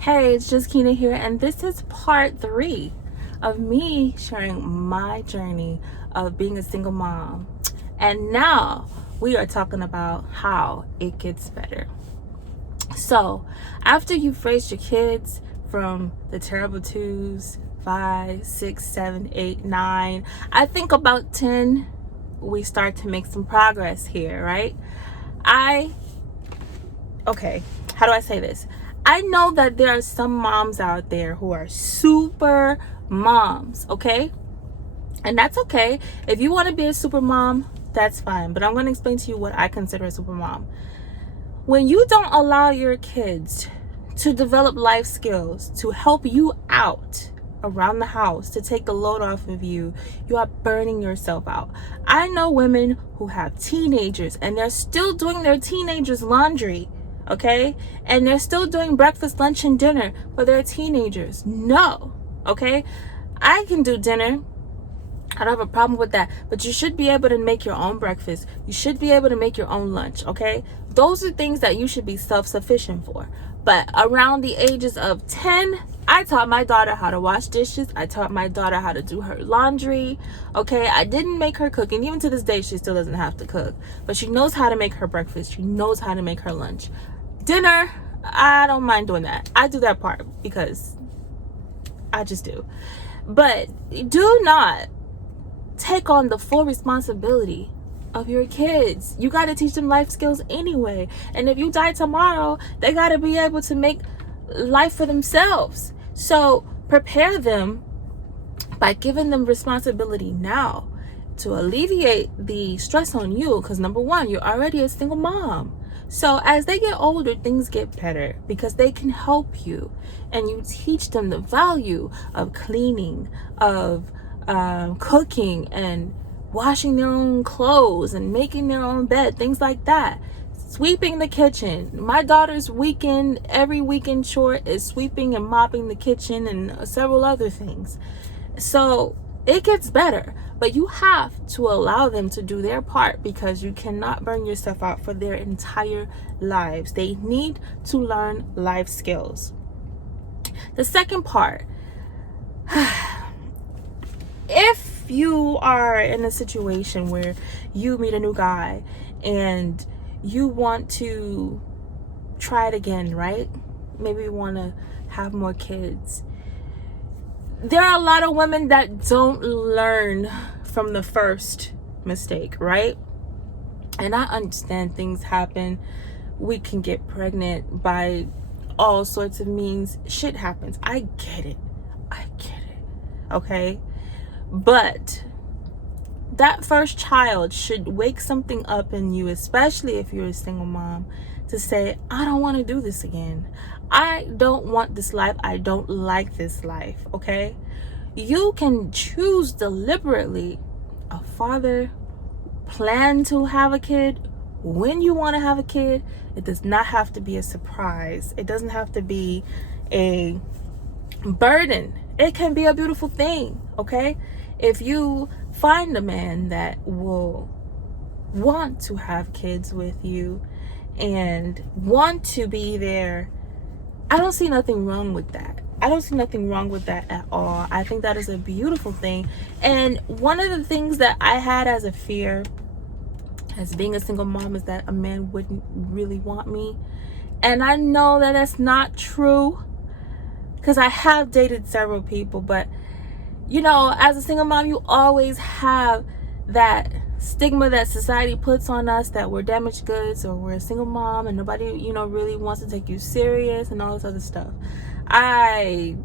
Hey, it's just Kina here, and this is part 3 of me sharing my journey of being a single mom. And now we are talking about how it gets better. So, after you've raised your kids from the terrible 2s, 5, 6, 7, 8, 9, I think about 10, we start to make some progress here, right? Okay, how do I say this? I know that there are some moms out there who are super moms, okay? And that's okay. If you want to be a super mom, that's fine. But I'm going to explain to you what I consider a super mom. When you don't allow your kids to develop life skills to help you out around the house, to take the load off of you, you are burning yourself out. I know women who have teenagers and they're still doing their teenagers' laundry. Okay, and they're still doing breakfast, lunch, and dinner for their teenagers. No, okay, I can do dinner. I don't have a problem with that, but you should be able to make your own breakfast. You should be able to make your own lunch. Okay, those are things that you should be self-sufficient for. But around the ages of 10, I taught my daughter how to wash dishes. I taught my daughter how to do her laundry. Okay, I didn't make her cook, and even to this day she still doesn't have to cook, but she knows how to make her breakfast. She knows how to make her lunch. Dinner, I don't mind doing that. I do that part because I just do. But do not take on the full responsibility of your kids. You got to teach them life skills anyway. And if you die tomorrow, they got to be able to make life for themselves. So prepare them by giving them responsibility now to alleviate the stress on you. Because number one, you're already a single mom. So as they get older, things get better because they can help you, and you teach them the value of cleaning, of cooking, and washing their own clothes and making their own bed, things like that. Sweeping the kitchen. My daughter's every weekend chore is sweeping and mopping the kitchen and several other things. So it gets better, but you have to allow them to do their part because you cannot burn yourself out for their entire lives. They need to learn life skills. The second part, if you are in a situation where you meet a new guy and you want to try it again, right? Maybe you want to have more kids. There are a lot of women that don't learn from the first mistake, right? And I understand things happen. We can get pregnant by all sorts of means. Shit happens. I get it. Okay? But that first child should wake something up in you, especially if you're a single mom, to say, I don't want to do this again. I don't want this life. I don't like this life, okay? You can choose deliberately a father, plan to have a kid when you want to have a kid. It does not have to be a surprise. It doesn't have to be a burden. It can be a beautiful thing, okay? If you find a man that will want to have kids with you and want to be there, I don't see nothing wrong with that. I don't see nothing wrong with that at all. I think that is a beautiful thing. And one of the things that I had as a fear as being a single mom is that a man wouldn't really want me. And I know that that's not true because I have dated several people. But, you know, as a single mom, you always have that stigma that society puts on us that we're damaged goods or we're a single mom and nobody, really wants to take you serious and all this other stuff. I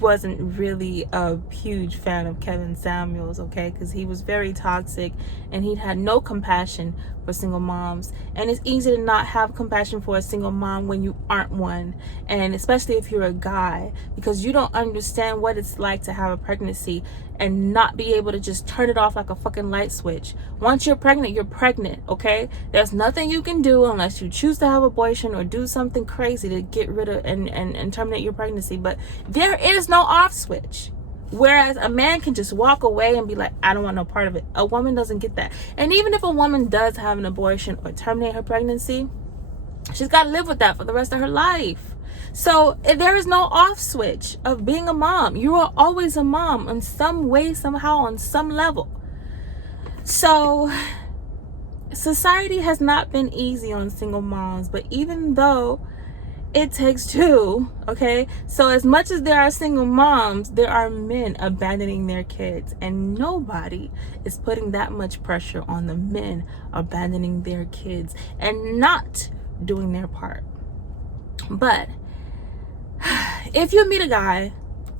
wasn't really a huge fan of Kevin Samuels, okay, because he was very toxic and he had no compassion for single moms. And it's easy to not have compassion for a single mom when you aren't one, and especially if you're a guy, because you don't understand what it's like to have a pregnancy and not be able to just turn it off like a fucking light switch. Once you're pregnant, okay? There's nothing you can do unless you choose to have abortion or do something crazy to get rid of and terminate your pregnancy. But there is no off switch. Whereas a man can just walk away and be like, I don't want no part of it. A woman doesn't get that. And even if a woman does have an abortion or terminate her pregnancy, she's got to live with that for the rest of her life. So there is no off switch of being a mom. You are always a mom in some way, somehow, on some level. So society has not been easy on single moms, but even though it takes two, okay? So as much as there are single moms, there are men abandoning their kids, and nobody is putting that much pressure on the men abandoning their kids and not doing their part. But if you meet a guy,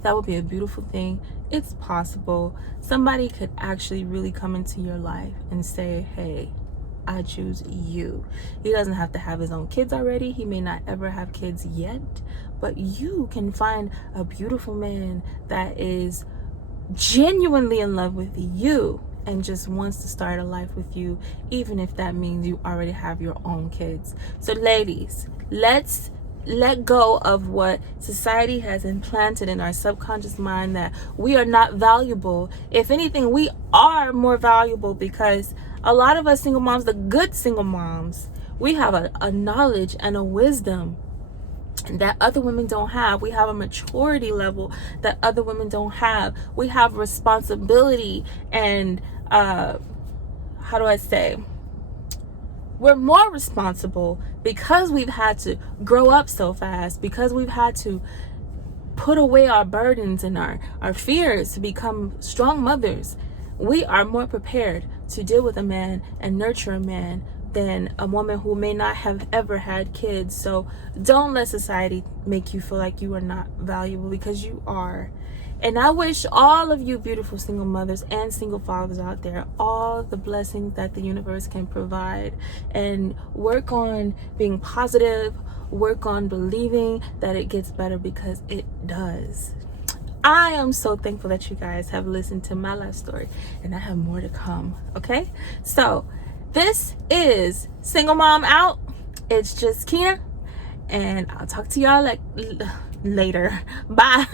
that would be a beautiful thing. It's possible somebody could actually really come into your life and say, hey, I choose you. He doesn't have to have his own kids already. He may not ever have kids yet, but you can find a beautiful man that is genuinely in love with you and just wants to start a life with you, even if that means you already have your own kids. So ladies, let's let go of what society has implanted in our subconscious mind, that we are not valuable. If anything, we are more valuable, because a lot of us single moms, the good single moms, we have a knowledge and a wisdom that other women don't have. We have a maturity level that other women don't have. We have responsibility and we're more responsible because we've had to grow up so fast, because we've had to put away our burdens and our fears to become strong mothers. We are more prepared to deal with a man and nurture a man than a woman who may not have ever had kids. So don't let society make you feel like you are not valuable, because you are. And I wish all of you beautiful single mothers and single fathers out there all the blessings that the universe can provide. And work on being positive, work on believing that it gets better, because it does. I am so thankful that you guys have listened to my life story, and I have more to come. Okay, so this is Single Mom Out. It's just Kina, and I'll talk to y'all later. Bye.